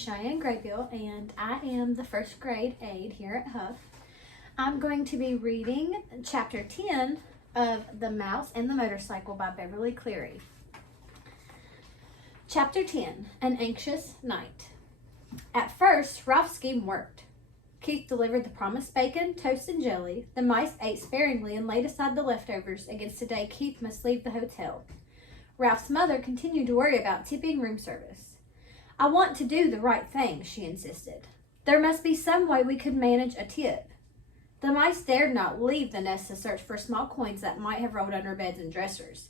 is Cheyenne Graybill, and I am the first grade aide here at Huff. I'm going to be reading chapter 10 of The Mouse and the Motorcycle by Beverly Cleary. Chapter 10, An Anxious Night. At first, Ralph's scheme worked. Keith delivered the promised bacon, toast, and jelly. The mice ate sparingly and laid aside the leftovers against the day Keith must leave the hotel. Ralph's mother continued to worry about tipping room service. "I want to do the right thing," she insisted. "There must be some way we could manage a tip." The mice dared not leave the nest to search for small coins that might have rolled under beds and dressers.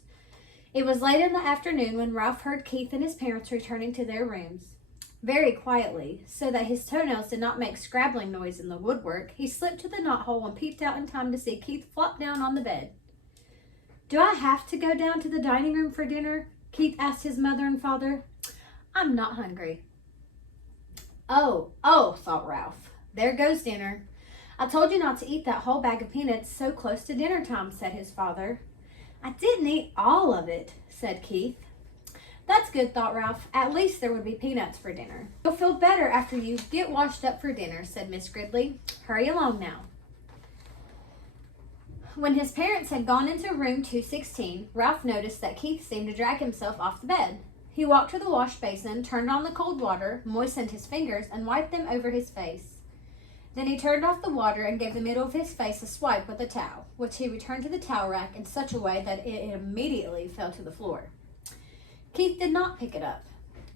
It was late in the afternoon when Ralph heard Keith and his parents returning to their rooms. Very quietly, so that his toenails did not make scrabbling noise in the woodwork, he slipped to the knothole and peeped out in time to see Keith flop down on the bed. "Do I have to go down to the dining room for dinner?" Keith asked his mother and father. "I'm not hungry." Oh, thought Ralph. "There goes dinner. I told you not to eat that whole bag of peanuts so close to dinner time," said his father. "I didn't eat all of it," said Keith. "That's good," thought Ralph. "At least there would be peanuts for dinner." "You'll feel better after you get washed up for dinner," said Miss Gridley. "Hurry along now." When his parents had gone into room 216, Ralph noticed that Keith seemed to drag himself off the bed. He walked to the wash basin, turned on the cold water, moistened his fingers, and wiped them over his face. Then he turned off the water and gave the middle of his face a swipe with a towel, which he returned to the towel rack in such a way that it immediately fell to the floor. Keith did not pick it up,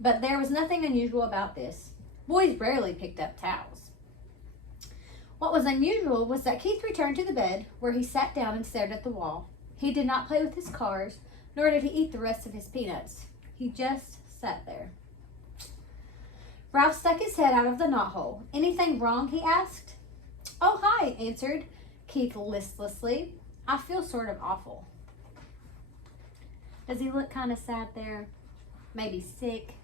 but there was nothing unusual about this. Boys rarely picked up towels. What was unusual was that Keith returned to the bed, where he sat down and stared at the wall. He did not play with his cars, nor did he eat the rest of his peanuts. He just sat there. Ralph stuck his head out of the knothole. "Anything wrong?" he asked. "Oh, hi," answered Keith listlessly. "I feel sort of awful." Does he look kind of sad there? Maybe sick?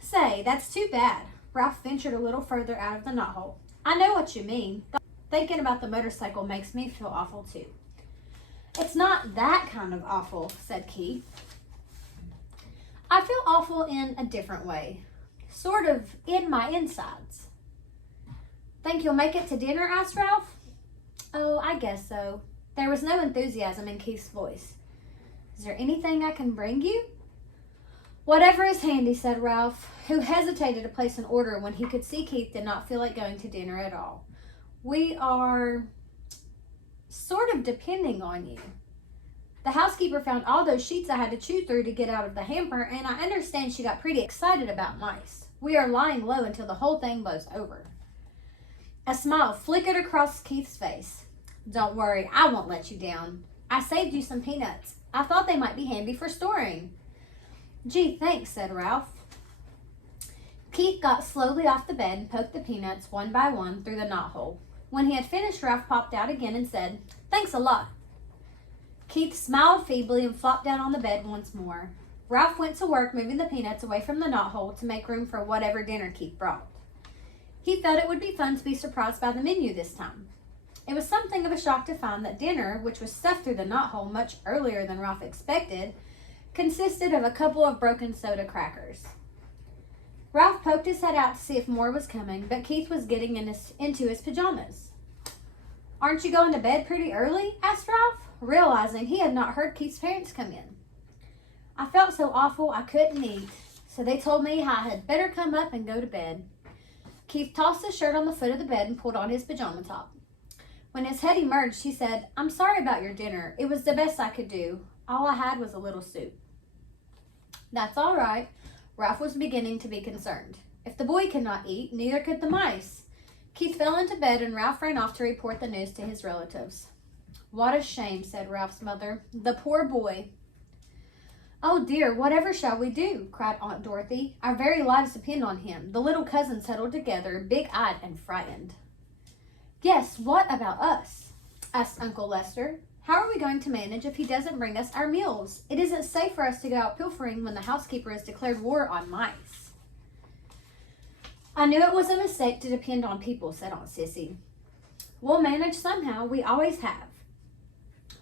"Say, that's too bad." Ralph ventured a little further out of the knothole. "I know what you mean. Thinking about the motorcycle makes me feel awful too." "It's not that kind of awful," said Keith. "I feel awful in a different way. Sort of in my insides." "Think you'll make it to dinner?" asked Ralph. "Oh, I guess so." There was no enthusiasm in Keith's voice. "Is there anything I can bring you?" "Whatever is handy," said Ralph, who hesitated to place an order when he could see Keith did not feel like going to dinner at all. "We are sort of depending on you. The housekeeper found all those sheets I had to chew through to get out of the hamper, and I understand she got pretty excited about mice. We are lying low until the whole thing blows over." A smile flickered across Keith's face. "Don't worry, I won't let you down. I saved you some peanuts. I thought they might be handy for storing." "Gee, thanks," said Ralph. Keith got slowly off the bed and poked the peanuts one by one through the knothole. When he had finished, Ralph popped out again and said, "Thanks a lot." Keith smiled feebly and flopped down on the bed once more. Ralph went to work moving the peanuts away from the knothole to make room for whatever dinner Keith brought. He felt it would be fun to be surprised by the menu this time. It was something of a shock to find that dinner, which was stuffed through the knothole much earlier than Ralph expected, consisted of a couple of broken soda crackers. Ralph poked his head out to see if more was coming, but Keith was getting into his pajamas. "Aren't you going to bed pretty early?" asked Ralph, realizing he had not heard Keith's parents come in. "I felt so awful I couldn't eat, so they told me I had better come up and go to bed." Keith tossed his shirt on the foot of the bed and pulled on his pajama top. When his head emerged, he said, "I'm sorry about your dinner. It was the best I could do. All I had was a little soup." "That's all right." Ralph was beginning to be concerned. If the boy could not eat, neither could the mice. Keith fell into bed and Ralph ran off to report the news to his relatives. "What a shame," said Ralph's mother. "The poor boy." "Oh dear, whatever shall we do?" cried Aunt Dorothy. "Our very lives depend on him." The little cousins huddled together, big-eyed and frightened. "Yes, what about us?" asked Uncle Lester. "How are we going to manage if he doesn't bring us our meals? It isn't safe for us to go out pilfering when the housekeeper has declared war on mice." "I knew it was a mistake to depend on people," said Aunt Sissy. "We'll manage somehow. We always have."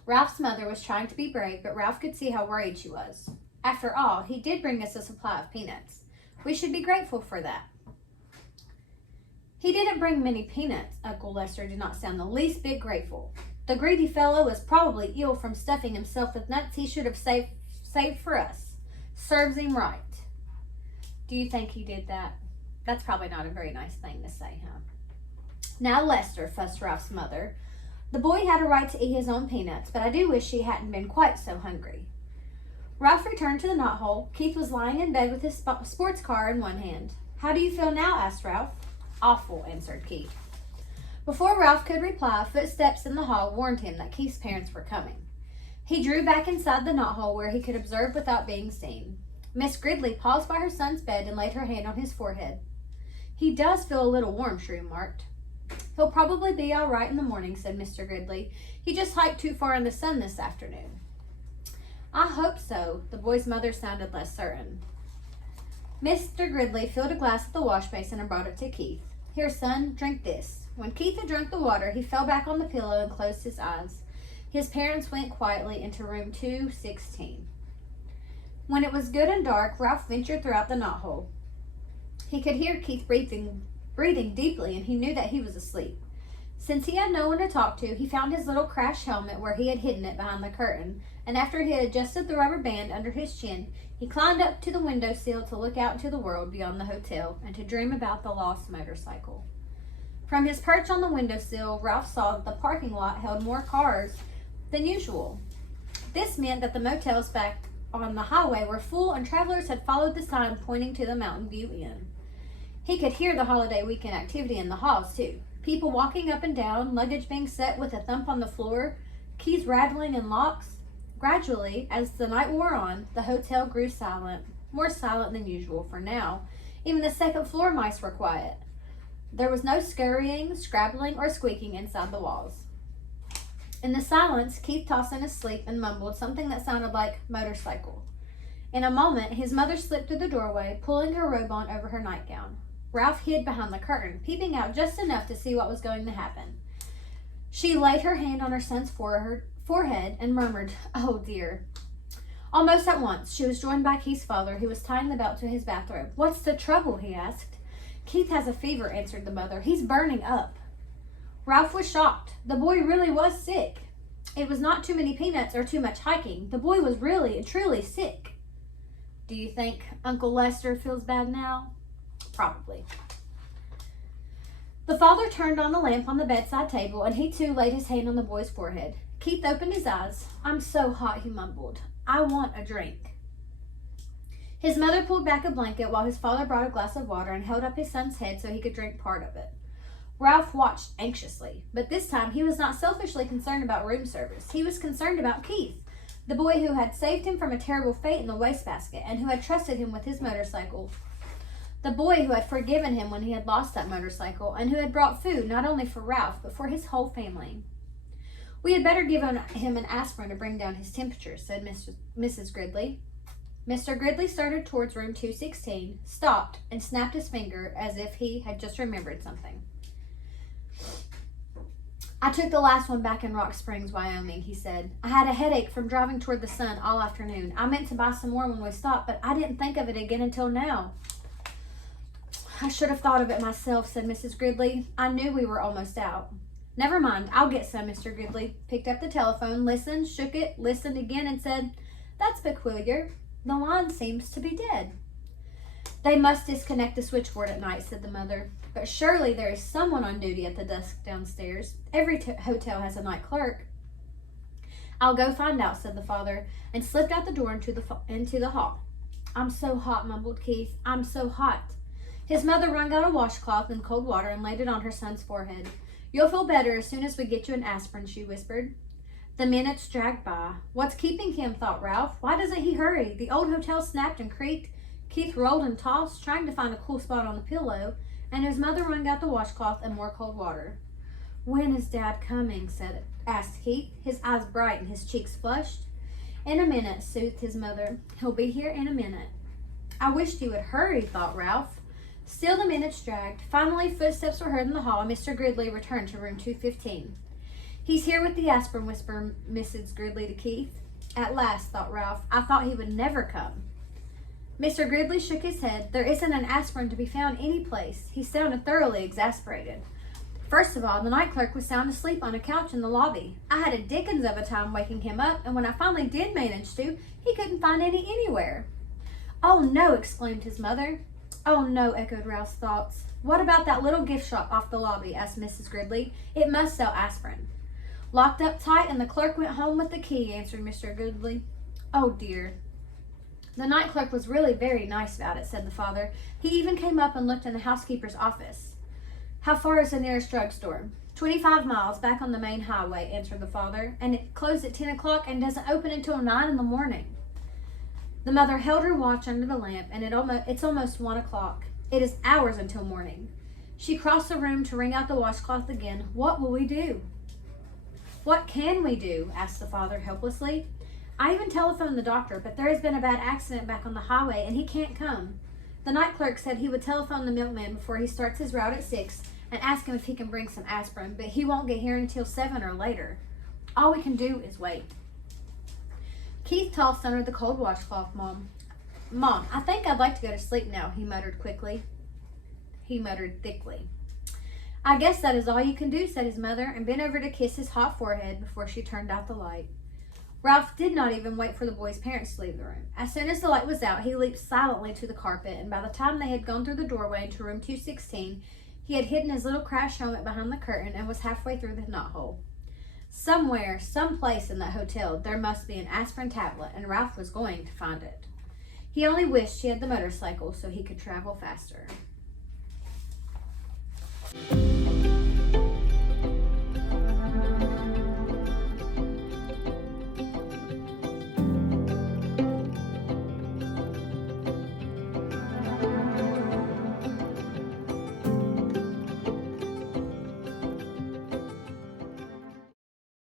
Ralph's mother was trying to be brave, but Ralph could see how worried she was. After all, he did bring us a supply of peanuts. We should be grateful for that. He didn't bring many peanuts. Uncle Lester did not sound the least bit grateful. The greedy fellow was probably ill from stuffing himself with nuts he should have saved for us. Serves him right. Do you think he did that? That's probably not a very nice thing to say, huh? Now, Lester, fussed Ralph's mother. The boy had a right to eat his own peanuts, but I do wish he hadn't been quite so hungry. Ralph returned to the knothole. Keith was lying in bed with his sports car in one hand. How do you feel now? Asked Ralph. Awful, answered Keith. Before Ralph could reply, footsteps in the hall warned him that Keith's parents were coming. He drew back inside the knothole where he could observe without being seen. Miss Gridley paused by her son's bed and laid her hand on his forehead. He does feel a little warm, she remarked. He'll probably be all right in the morning, said Mr. Gridley. He just hiked too far in the sun this afternoon. I hope so. The boy's mother sounded less certain. Mr. Gridley filled a glass at the wash basin and brought it to Keith. Here, son, drink this. When Keith had drunk the water, he fell back on the pillow and closed his eyes. His parents went quietly into room 216. When it was good and dark, Ralph ventured throughout the knothole. He could hear Keith breathing deeply, and he knew that he was asleep. Since he had no one to talk to, he found his little crash helmet where he had hidden it behind the curtain, and after he had adjusted the rubber band under his chin, he climbed up to the windowsill to look out into the world beyond the hotel and to dream about the lost motorcycle. From his perch on the windowsill, Ralph saw that the parking lot held more cars than usual. This meant that the motels back on the highway were full, and travelers had followed the sign pointing to the Mountain View Inn. He could hear the holiday weekend activity in the halls, too. People walking up and down, luggage being set with a thump on the floor, keys rattling in locks. Gradually, as the night wore on, the hotel grew silent, more silent than usual, for now even the second floor mice were quiet. There was no scurrying, scrabbling, or squeaking inside the walls. In the silence, Keith tossed in his sleep and mumbled something that sounded like motorcycle. In a moment, his mother slipped through the doorway, pulling her robe on over her nightgown. Ralph hid behind the curtain, peeping out just enough to see what was going to happen. She laid her hand on her son's forehead and murmured, "Oh, dear." Almost at once, she was joined by Keith's father, who was tying the belt to his bathrobe. "What's the trouble?" he asked. "Keith has a fever," answered the mother. "He's burning up." Ralph was shocked. The boy really was sick. It was not too many peanuts or too much hiking. The boy was really and truly sick. Do you think Uncle Lester feels bad now? Probably. The father turned on the lamp on the bedside table, and he too laid his hand on the boy's forehead. Keith opened his eyes. "I'm so hot," he mumbled. "I want a drink." His mother pulled back a blanket while his father brought a glass of water and held up his son's head so he could drink part of it. Ralph watched anxiously, but this time he was not selfishly concerned about room service. He was concerned about Keith, the boy who had saved him from a terrible fate in the wastebasket and who had trusted him with his motorcycle. The boy who had forgiven him when he had lost that motorcycle and who had brought food not only for Ralph but for his whole family. "We had better give him an aspirin to bring down his temperature," said Mrs. Gridley. Mr. Gridley started towards room 216, stopped, and snapped his finger as if he had just remembered something. "I took the last one back in Rock Springs, Wyoming," he said. "I had a headache from driving toward the sun all afternoon. I meant to buy some more when we stopped, but I didn't think of it again until now." "I should have thought of it myself," said Mrs. Gridley. "I knew we were almost out." "Never mind, I'll get some." Mr. Gridley picked up the telephone, listened, shook it, listened again, and said, "That's peculiar. The line seems to be dead." "They must disconnect the switchboard at night," said the mother. "But surely there is someone on duty at the desk downstairs. Every hotel has a night clerk." "I'll go find out," said the father, and slipped out the door into the hall. "I'm so hot," mumbled Keith. "I'm so hot." His mother wrung out a washcloth in cold water and laid it on her son's forehead. "You'll feel better as soon as we get you an aspirin," she whispered. The minutes dragged by. What's keeping him, thought Ralph. Why doesn't he hurry? The old hotel snapped and creaked. Keith rolled and tossed, trying to find a cool spot on the pillow, and his mother wrung out the washcloth and more cold water. "When is Dad coming?" asked Keith, his eyes bright and his cheeks flushed. "In a minute," soothed his mother. "He'll be here in a minute." "I wished he would hurry," thought Ralph. Still the minutes dragged. Finally, footsteps were heard in the hall, and Mr. Gridley returned to room 215. "He's here with the aspirin," whispered Mrs. Gridley to Keith. "At last," thought Ralph. "I thought he would never come." Mr. Gridley shook his head. There isn't an aspirin to be found any place. He sounded thoroughly exasperated. First of all, the night clerk was sound asleep on a couch in the lobby. I had a dickens of a time waking him up, and when I finally did manage to, he couldn't find any anywhere. Oh no, exclaimed his mother. Oh no, echoed Ralph's thoughts. What about that little gift shop off the lobby? Asked Mrs. Gridley. It must sell aspirin. Locked up tight, and the clerk went home with the key, answered Mr. Gridley. Oh dear. The night clerk was really very nice about it, said the father. He even came up and looked in the housekeeper's office. How far is the nearest drugstore? 25 miles, back on the main highway, answered the father, and it closed at 10 o'clock and doesn't open until 9 in the morning. The mother held her watch under the lamp, and it's almost 1 o'clock. It is hours until morning. She crossed the room to wring out the washcloth again. What will we do? What can we do? Asked the father helplessly. I even telephoned the doctor, but there has been a bad accident back on the highway, and he can't come. The night clerk said he would telephone the milkman before he starts his route at 6 and ask him if he can bring some aspirin, but he won't get here until 7 or later. All we can do is wait. Keith tossed under the cold washcloth. Mom, I think I'd like to go to sleep now, he muttered thickly. I guess that is all you can do, said his mother, and bent over to kiss his hot forehead before she turned out the light. Ralph did not even wait for the boy's parents to leave the room. As soon as the light was out, he leaped silently to the carpet, and by the time they had gone through the doorway into room 216, he had hidden his little crash helmet behind the curtain and was halfway through the knothole. Somewhere, someplace in that hotel, there must be an aspirin tablet, and Ralph was going to find it. He only wished he had the motorcycle so he could travel faster.